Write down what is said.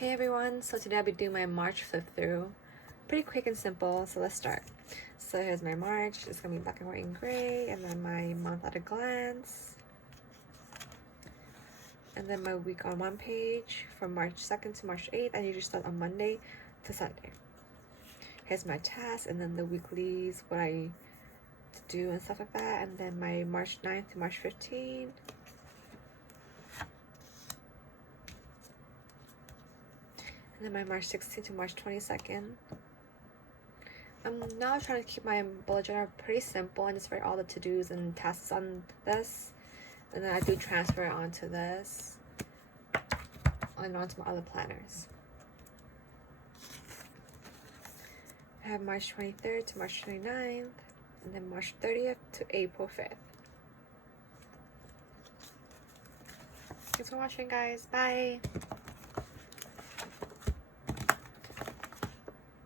Hey everyone, so today I'll be doing my March flip through. Pretty quick and simple, so let's start. So here's my March, it's gonna be black and white and gray, and then my month at a glance. And then my week on one page from March 2nd to March 8th. I usually start on Monday to Sunday. Here's my tasks, and then the weeklies, what I do and stuff like that. And then my March 9th to March 15th. And then my March 16th to March 22nd. I'm now trying to keep my bullet journal pretty simple and just write all the to-dos and tasks on this. And then I do transfer it onto this and onto my other planners. I have March 23rd to March 29th, and then March 30th to April 5th. Thanks for watching, guys. Bye!